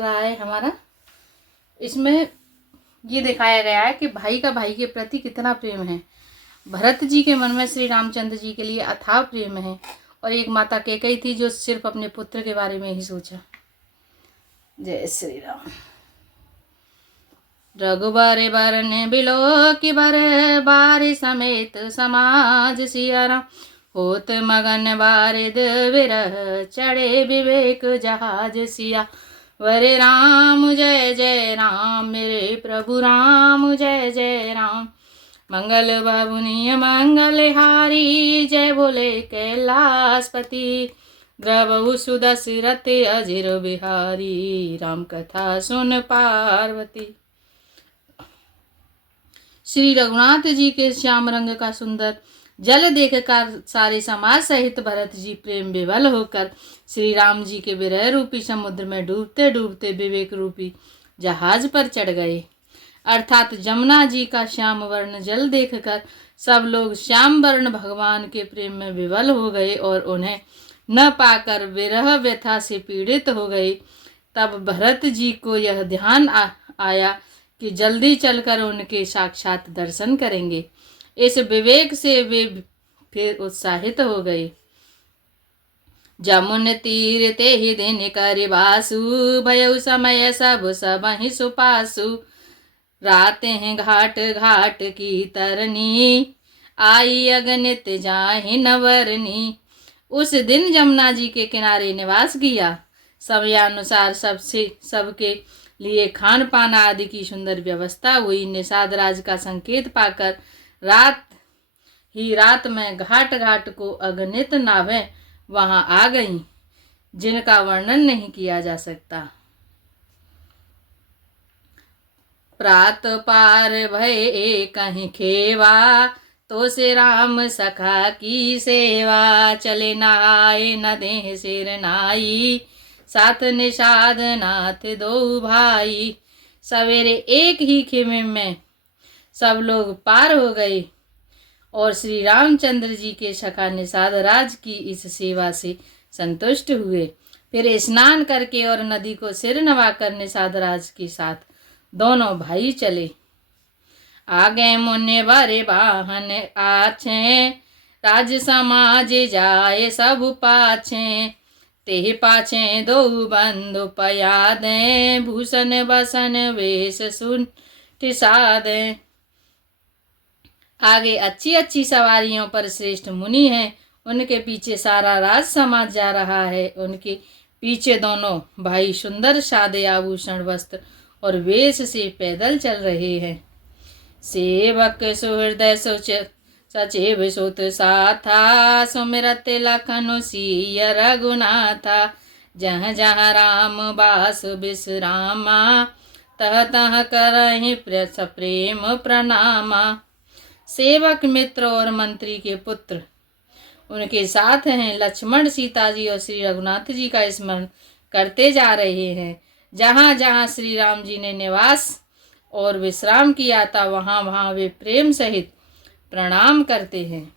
रहा है हमारा। इसमें ये दिखाया गया है कि भाई का भाई के प्रति कितना प्रेम है। भरत जी के मन में श्री रामचंद्र जी के लिए अथाह प्रेम है, और एक माता कैकेयी थी जो सिर्फ अपने पुत्र के बारे में ही सोचा। जय श्री राम। रघुबर बरन बिलो की बर बारी समेत समाज सिया राम। होत मगन बारिद विरह चढ़े विवेक जहाज सिया। वरे राम जय जय राम, मेरे प्रभु राम जय जय राम। मंगल बाबुनिय मंगल हारी, जय बोले कैलाशपति। द्रवहु सुदशरथ अजिर बिहारी, राम कथा सुन पार्वती। श्री रघुनाथ जी के श्याम रंग का सुंदर जल देखकर सारे समाज सहित भरत जी प्रेम विवल होकर श्री राम जी के विरह रूपी समुद्र में डूबते डूबते विवेक रूपी जहाज पर चढ़ गए। अर्थात जमुना जी का श्याम वर्ण जल देखकर सब लोग श्याम वर्ण भगवान के प्रेम में विवल हो गए और उन्हें न पाकर विरह व्यथा से पीड़ित हो गए। तब भरत जी को यह ध्यान आया कि जल्दी चलकर उनके साक्षात दर्शन करेंगे। इस विवेक से वे फिर उत्साहित हो गए। जमुन तीर ते ही दिन कर बासु, भयउ समय सब सबहि सुपासु। रातें घाट घाट की तरनी, आई अगणित जाहि नवरनी। उस दिन जमुना जी के किनारे निवास किया। समयानुसार सबके लिए खान पान आदि की सुंदर व्यवस्था हुई। निषाद राज का संकेत पाकर रात में घाट घाट को अगणित नावें वहां आ गईं, जिनका वर्णन नहीं किया जा सकता। प्रात पार भय कहीं खेवा, तो से राम सखा की सेवा। चले नहाए न देह सिर नाई, साथ निषाद नाथ दो भाई। सवेरे एक ही खेमे में सब लोग पार हो गए और श्री रामचंद्र जी के सखा निषाद राज की इस सेवा से संतुष्ट हुए। फिर स्नान करके और नदी को सिर नवाकर निषाद राज के साथ दोनों भाई चले। आगे मुन्ने बारे वाहन आछे, राज समाज जाए सब पाछे। तेहि पाछे दो बंधु पया दे, भूषण बसन वेश सुन टिसादे। आगे अच्छी अच्छी सवारियों पर श्रेष्ठ मुनि हैं, उनके पीछे सारा राज समाज जा रहा है। उनके पीछे दोनों भाई सुंदर सादे आभूषण वस्त्र और वेश से पैदल चल रहे हैं। सेवक सुहृदय सोच सचिव सुत साथा, सुमिरत लखन सिय रघुनाथा। जहाँ जहाँ राम बास विश्रामा, तह तह करहि प्रेम प्रणामा। सेवक मित्र और मंत्री के पुत्र उनके साथ हैं। लक्ष्मण सीता जी और श्री रघुनाथ जी का स्मरण करते जा रहे हैं। जहाँ जहाँ श्री राम जी ने निवास और विश्राम किया था, वहाँ वहाँ वे प्रेम सहित प्रणाम करते हैं।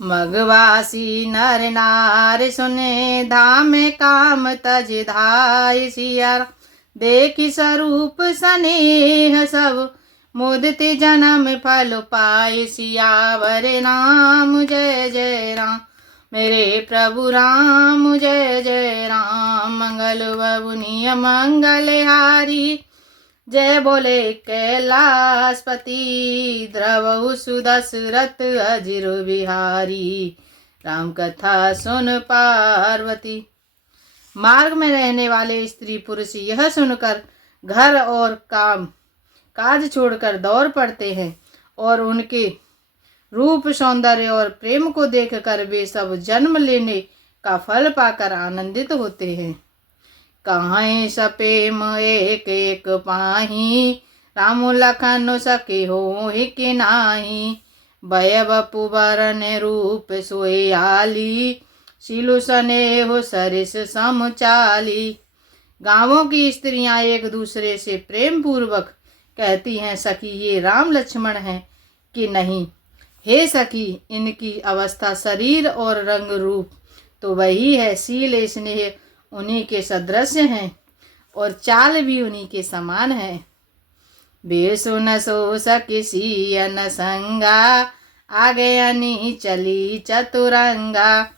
मगवासी नर नार सुने, धाम काम तज धाय। सिया देखि स्वरूप स्नेह सब, मुदित जन्म फल पाए। सियावर राम जय जय राम, मेरे प्रभु राम जय जय राम। मंगल बबुनिय मंगल हारी, जय बोले कैलाशपति। द्रवहु सुदशरथ अजिर बिहारी, राम कथा सुन पार्वती। मार्ग में रहने वाले स्त्री पुरुष यह सुनकर घर और काम काज छोड़कर दौड़ पड़ते हैं, और उनके रूप सौंदर्य और प्रेम को देखकर वे सब जन्म लेने का फल पाकर आनंदित होते हैं। कहाँ सपेम एक एक पाही, राम लखन सके हो कि नाही। भय बपु बरन रूप सोए आली, सिलु स्नेह सरिस समचाली। गांवों की स्त्रियां एक दूसरे से प्रेम पूर्वक कहती हैं, सखी ये राम लक्ष्मण हैं कि नहीं। हे सखी, इनकी अवस्था शरीर और रंग रूप तो वही है। शील स्नेह उन्हीं के सदृश हैं और चाल भी उन्हीं के समान है। बेसु न सो सकिसी अन संगा, आगे अनी चली चतुरंगा।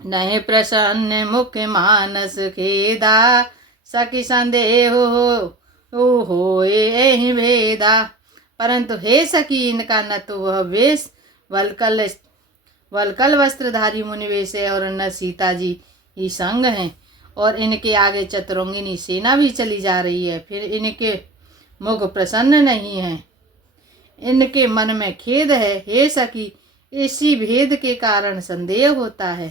नहीं प्रसन्न मुख मानस खेदा, सखी संदेह हो एहि भेदा। परंतु हे सखी, इनका न तो वह वेश वलकल वस्त्रधारी मुनिवेश है और न सीता जी ही संग हैं, और इनके आगे चतुरंगिनी सेना भी चली जा रही है। फिर इनके मुख प्रसन्न नहीं है, इनके मन में खेद है। हे सखी, इसी भेद के कारण संदेह होता है।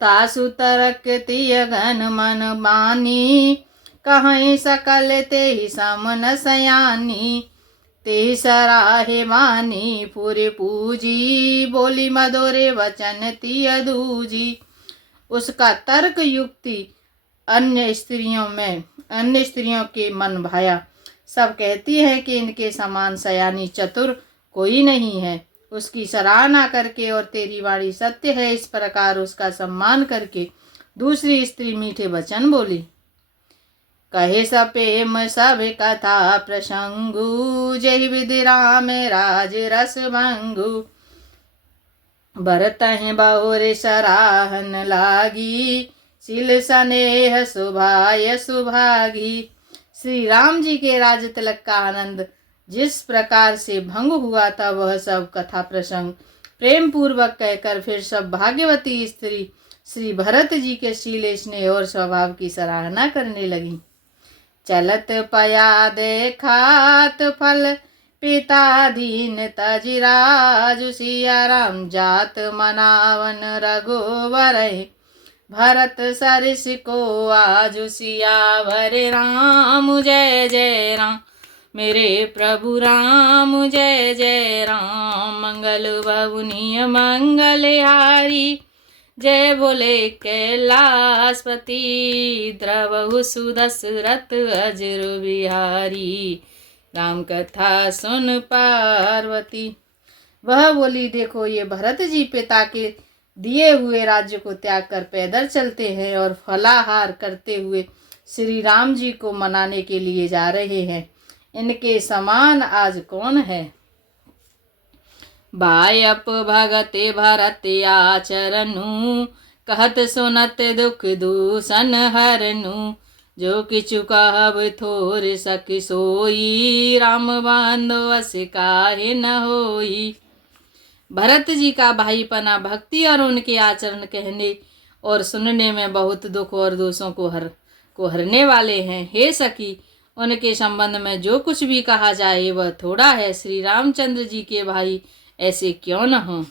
तासु तरकती घन मन मानी, कहीं सकल ते ही समन सयानी। ते सराहे मानी पूरे पूजी, बोली मधुरे वचन ती अधूजी। उसका तर्क युक्ति अन्य स्त्रियों के मन भाया। सब कहती हैं कि इनके समान सयानी चतुर कोई नहीं है। उसकी सराहना करके और तेरी वाणी सत्य है, इस प्रकार उसका सम्मान करके दूसरी स्त्री मीठे वचन बोली। कहे सपेम सब कथा प्रसंगु, जय विधि राम राज रस भंगु। भरत हैं बहुरे सराहन लागी, शील स्नेह सुभाय सुभागी। श्री राम जी के राज तिलक का आनंद जिस प्रकार से भंग हुआ था, वह सब कथा प्रसंग प्रेम पूर्वक कहकर फिर सब भाग्यवती स्त्री श्री भरत जी के शील स्नेह और स्वभाव की सराहना करने लगी। चलत पया देखात फल पिता दीन तजिराजु, सिया राम जात मनावन रघुवर। भरत सरिस को आजु, सियावर राम जय जय राम। मेरे प्रभु राम जय जय राम। मंगल भवनीय मंगलहारी, जय बोले कैलाशपति। द्रवहु सुदशरथ अजर बिहारी, राम कथा सुन पार्वती। वह बोली, देखो ये भरत जी पिता के दिए हुए राज्य को त्याग कर पैदल चलते हैं और फलाहार करते हुए श्री राम जी को मनाने के लिए जा रहे हैं। इनके समान आज कौन है। बायप भगते भरत आचरनु, कहत सुनत दुख दूषण हरनु। जो किछु कहब थोर सखी सोई, राम बांधो अस काहे न होई। भरत जी का भाईपना भक्ति और उनके आचरण कहने और सुनने में बहुत दुख और दोषों को हरने वाले हैं। हे सखी, उनके संबंध में जो कुछ भी कहा जाए वह थोड़ा है। श्री रामचंद्र जी के भाई ऐसे क्यों न हो।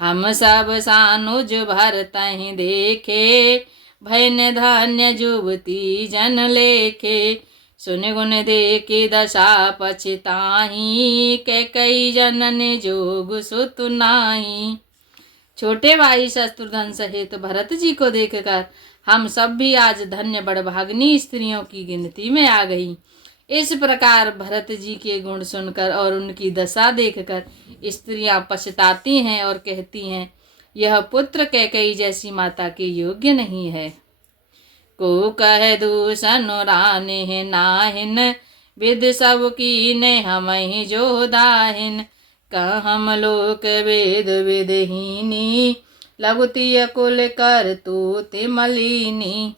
हम सब सानुज भरतहि देखे, भयन धन्य जुवती जन लेखे। सुन गुण देखे दशा पछताही, कैकई जनन जोग सुत नाही। छोटे भाई शत्रुघ्न सहित भरत जी को देखकर हम सब भी आज धन्य बड़भाग्नी स्त्रियों की गिनती में आ गई। इस प्रकार भरत जी के गुण सुनकर और उनकी दशा देखकर स्त्रियां पछताती हैं और कहती हैं, यह पुत्र कैकई जैसी माता के योग्य नहीं है। को कह दूषण राने नाहिन, विद सब कीने हमहि जो दाहिन। कहम लोक वेद विदहीनी, लघुतिय कुल कर तूत मलिनी।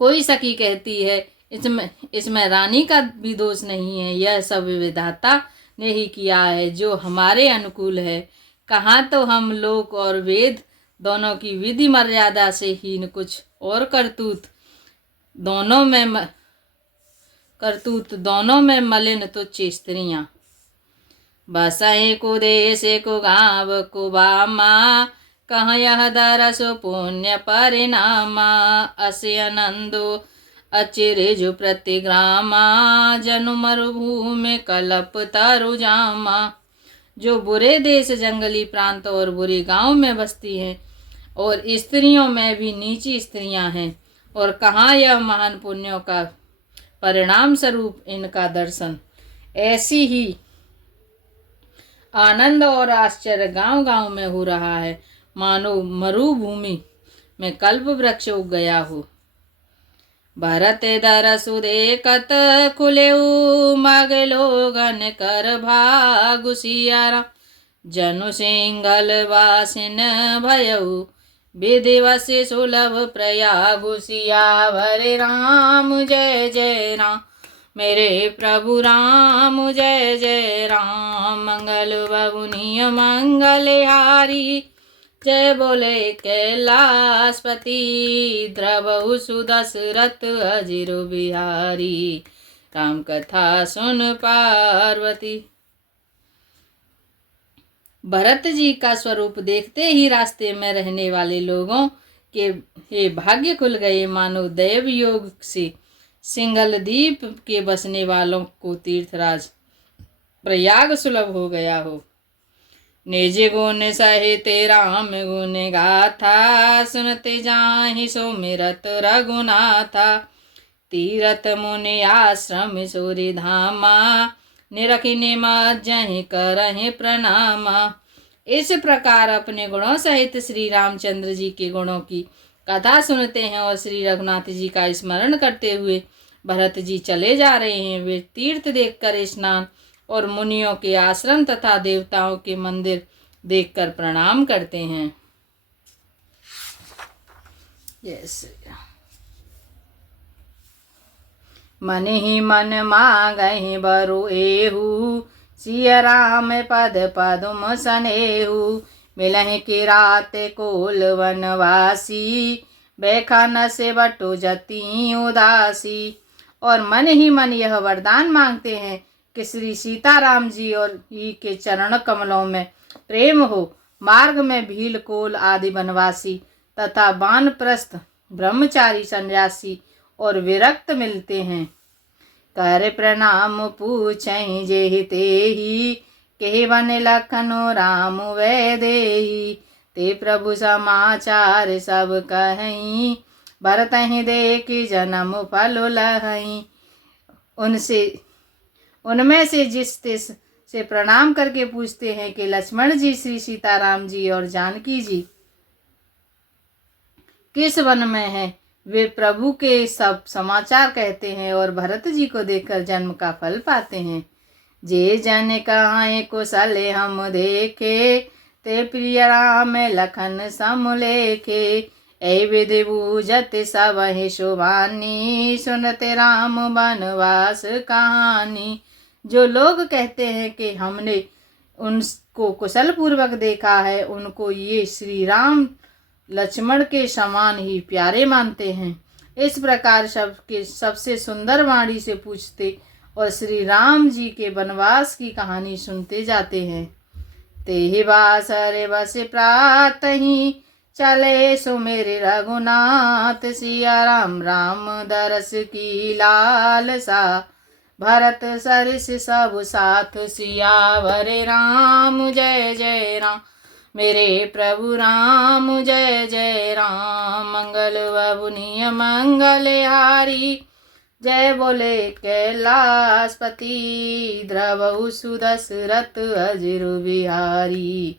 कोई सखी कहती है, इसमें रानी का भी दोष नहीं है, यह सब विधाता ने ही किया है जो हमारे अनुकूल है। कहाँ तो हम लोक और वेद दोनों की विधि मर्यादा से हीन कुछ और करतूत दोनों में मलिन तुच्छ स्त्रियां। बसहि को देश को गाँव को बामा, कहाँ यह दरस पुण्य परिणामा। अस्य आनंदो अचिरेजु प्रतिग्रामा, जनु मरुभूमि कलप तरु जामा। जो बुरे देश जंगली प्रांत और बुरे गांव में बसती हैं और स्त्रियों में भी नीची स्त्रियां हैं, और कहाँ यह महान पुण्यों का परिणाम स्वरूप इनका दर्शन। ऐसी ही आनंद और आश्चर्य गांव गांव में हो रहा है, मानो मरुभूमि में कल्प वृक्ष उग गया हो। भरत दरसु देखत खुलेऊ मग लोगन कर भागु सियारा। जनु सिंगल वासिन भयऊ विधिवश सुलभ प्रयागु। सियावर राम जय जय राम, मेरे प्रभु राम जय जय राम। मंगल बबुनिय मंगलहारी, जय बोले कैलाशपति। द्रवहु सुदशरथ अजिर बिहारी, राम कथा सुन पार्वती। भरत जी का स्वरूप देखते ही रास्ते में रहने वाले लोगों के हे भाग्य खुल गए, मानो दैव योग से सिंगल द्वीप के बसने वालों को तीर्थराज प्रयाग सुलभ हो गया हो। निज गुण सहित राम गुण गाथा, सुनते जाहि सुमिरत रघुनाथा। तीरथ मुनि आश्रम सूरि धामा, निरखि निमज्जहि करहि प्रणामा। इस प्रकार अपने गुणों सहित श्री रामचंद्र जी के गुणों की कथा सुनते हैं और श्री रघुनाथ जी का स्मरण करते हुए भरत जी चले जा रहे हैं। वे तीर्थ देखकर स्नान और मुनियों के आश्रम तथा देवताओं के मंदिर देखकर प्रणाम करते हैं। यस, मन ही मन मांगहि बरु एहू, सिया राम पद पदुम सनेहू। मिलहि की रात कोल वनवासी, बैखा न से बटो जती उदासी। और मन ही मन यह वरदान मांगते हैं कि श्री सीताराम जी और ही के चरण कमलों में प्रेम हो। मार्ग में भील कोल आदि वनवासी तथा वानप्रस्थ ब्रह्मचारी सन्यासी और विरक्त मिलते हैं। कर प्रणाम पूछहि जेहि तेहि, केहि बन लखनु राम वै देहि। ते प्रभु समाचार सब कहीं, भरतहि देखि जन्म फल लहहीं। उनमें से जिस तिस से प्रणाम करके पूछते हैं कि लक्ष्मण जी, श्री सीताराम जी और जानकी जी किस वन में हैं, वे प्रभु के सब समाचार कहते हैं और भरत जी को देखकर जन्म का फल पाते हैं। जे जन कहाए कुशल हम देखे, ते प्रिय राम लखन सम लेखे। ऐ विधि बूझत सबहि शुभानी, सुनते राम वनवास कहानी। जो लोग कहते हैं कि हमने उनको कुशल पूर्वक देखा है, उनको ये श्री राम लक्ष्मण के समान ही प्यारे मानते हैं। इस प्रकार सबसे सुंदर वाणी से पूछते और श्री राम जी के वनवास की कहानी सुनते जाते हैं। तेहि बासर बस प्रातहि, चले सुमेर रघुनाथ। सिया राम राम दरस की लालसा, भरत सरस सब साथ। सियावर राम जय जय राम, मेरे प्रभु राम जय जय राम। मंगल बबुनिय मंगलहारी, जय बोले कैलाशपति। द्रवहु सुदशरथ अजिर बिहारी,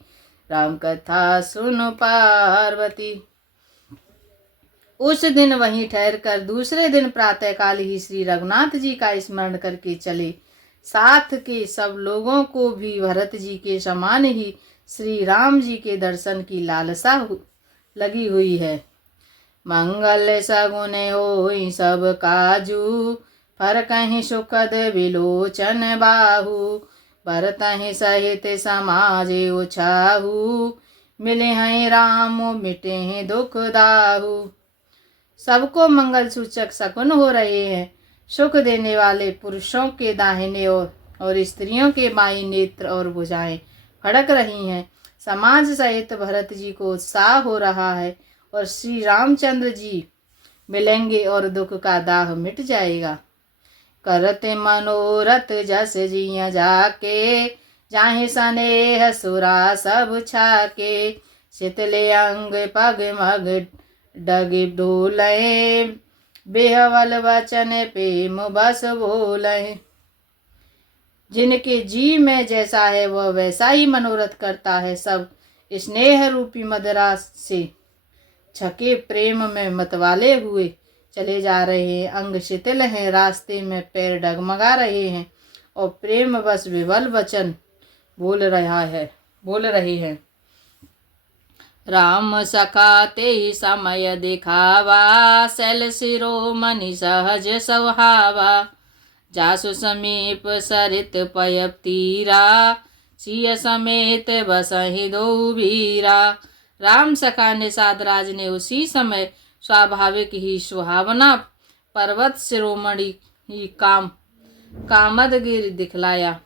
राम कथा सुन पार्वती। उस दिन वहीं ठहरकर दूसरे दिन प्रातःकाल ही श्री रघुनाथ जी का स्मरण करके चले। साथ के सब लोगों को भी भरत जी के समान ही श्री राम जी के दर्शन की लालसा लगी हुई है। मंगल सगुन होई सब काजू, फरकहि सुखद विलोचन बाहु। भरतहि सहित समाजे उछाहु, मिले हैं राम मिटे दुख दाहु। सबको मंगल सूचक शकुन हो रहे हैं। सुख देने वाले पुरुषों के दाहिने और स्त्रियों के बाईं नेत्र और भुजाएं फड़क रही हैं। समाज सहित भरत जी को उत्साह हो रहा है और श्री रामचंद्र जी मिलेंगे और दुख का दाह मिट जाएगा। करते मनोरथ जस जिया जाके, जाहि सनेह सुरा सब छाके। शीतले अंग पग मग डगे डोले, बेहवल वचन प्रेम बस बोले। जिनके जी में जैसा है वह वैसा ही मनोरथ करता है। सब स्नेह रूपी मदिरा से छके प्रेम में मतवाले हुए चले जा रहे हैं। अंग शिथिल हैं, रास्ते में पैर डगमगा रहे हैं और प्रेम बस विवल वचन बोल रहे हैं। राम सखा ते ही समय दिखावा, शैल शिरोमणि सहज स्वभावा। जासु समीप सरित पयप तीरा, सिय समेत बसहि दो वीरा। राम सखा निषाद राज ने उसी समय स्वाभाविक ही सुहावना पर्वत शिरोमणि ही कामदगिरि दिखलाया,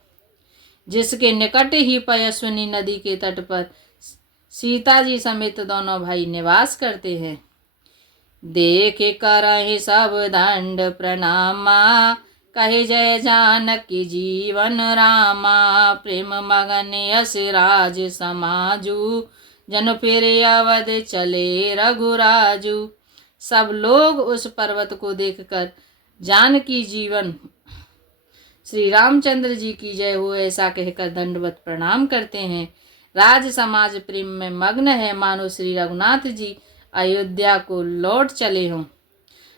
जिसके निकट ही पयस्विनी नदी के तट पर सीता जी समेत दोनों भाई निवास करते हैं। देख करहि सब दंड प्रणामा, कहे जय जानकी जीवन रामा। प्रेम मगन यश राज समाजू, जन फिर अवध चले रघुराजू। सब लोग उस पर्वत को देखकर जानकी जीवन श्री रामचंद्र जी की जय हो ऐसा कहकर दंडवत प्रणाम करते हैं। राज समाज प्रेम में मग्न है, मानो श्री रघुनाथ जी अयोध्या को लौट चले हों।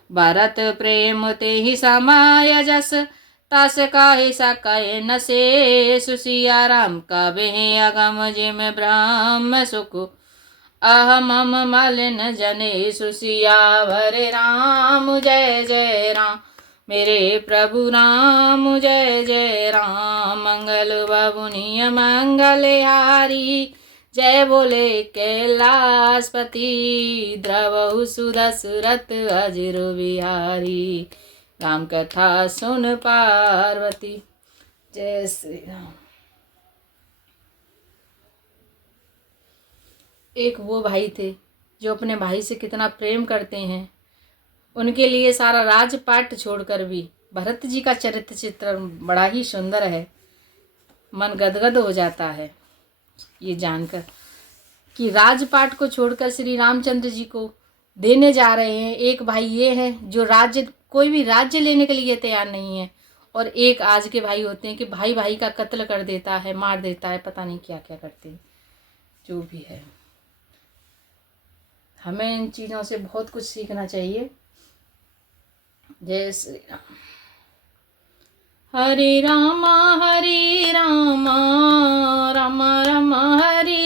भरत प्रेम ते ही समाय जस, तस काहे सकय न शेष। सिया राम का बेह अगम जिम ब्रह्म सुख, अहम मलिन जने सुसियावर राम। जय जय राम मेरे प्रभु राम, जय जय राम। मंगल बबुनिय मंगलहारी, जय बोले कैलाशपति। द्रवहु सुदशरथ अजिर बिहारी, राम कथा सुन पार्वती। जय श्री राम। एक वो भाई थे जो अपने भाई से कितना प्रेम करते हैं। उनके लिए सारा राजपाट छोड़कर भी भरत जी का चरित्र चित्रण बड़ा ही सुंदर है। मन गदगद हो जाता है ये जानकर कि राजपाट को छोड़कर श्री रामचंद्र जी को देने जा रहे हैं। एक भाई ये है जो कोई भी राज्य लेने के लिए तैयार नहीं है, और एक आज के भाई होते हैं कि भाई भाई का कत्ल कर देता है, मार देता है, पता नहीं क्या क्या करते हैं। जो भी है, हमें इन चीज़ों से बहुत कुछ सीखना चाहिए। जय श्री राम। हरे रामा राम राम हरि।